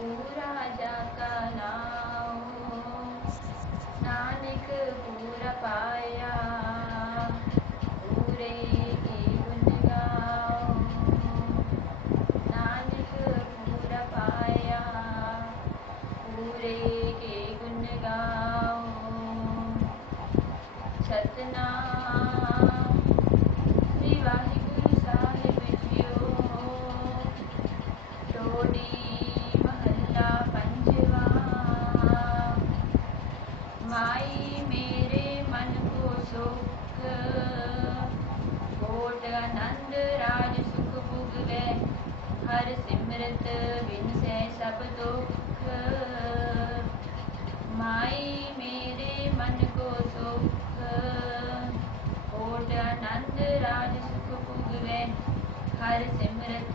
पूरा जाका नाओ, नानक पूरा पाया, पूरे के गुण गाओ। नानक पूरा पाया, पूरे के गुण गाओ। सतनाम श्री वाहिगुरु साहिब जियो। टोडी महला पंजवा। माई मेरे मन को सुख, कोट आनंद राज सुख भुगवै। हर सिमरत बिनसै सब दुख। माई मेरे मन को सुख, कोट आनंद राज सुख भुगवै। हर सिमरत